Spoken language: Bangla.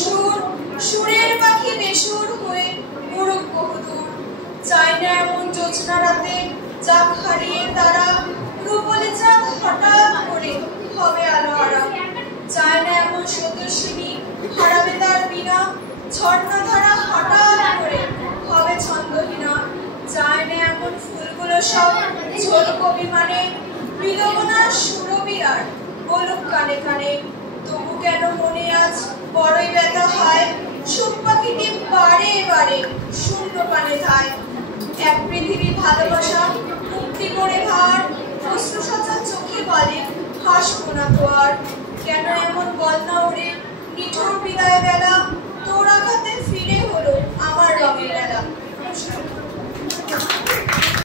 সুর, সুরের পাখি বেসুর হয়ে উড়ুক বহুদূর। চাই না এমন জ্যোৎস্না রাতে যাক হারিয়ে তারা, রূপলি চাঁদ হঠাৎ করে হবে আলো হারা। চায় না এমন স্রোতস্বিনী হারাবে তার বিনা, ঝর্ণা ধারা হঠাৎ করে হবে ছন্দহীনা। চায় না এমন ফুলগুলো সব ঝলক অভিমানে, বিলোবনা সুরবিরার বলুক কানে কানে। তবু কেন মনে আজ বড়ই ব্যথা হয়, সুখ পাখিটি বারে বারে শূন্য পানে ধায়। এক পৃথিবী ভালোবাসা মুক্তি করে ভার, অশ্রু সচা চোখে বলে হাসবো না তো আর। কেন এমন বল না ওরে নিঠুর বিদায় বেলা, তোর আঘাতে ফিরে হলো আমার রঙের বেলা।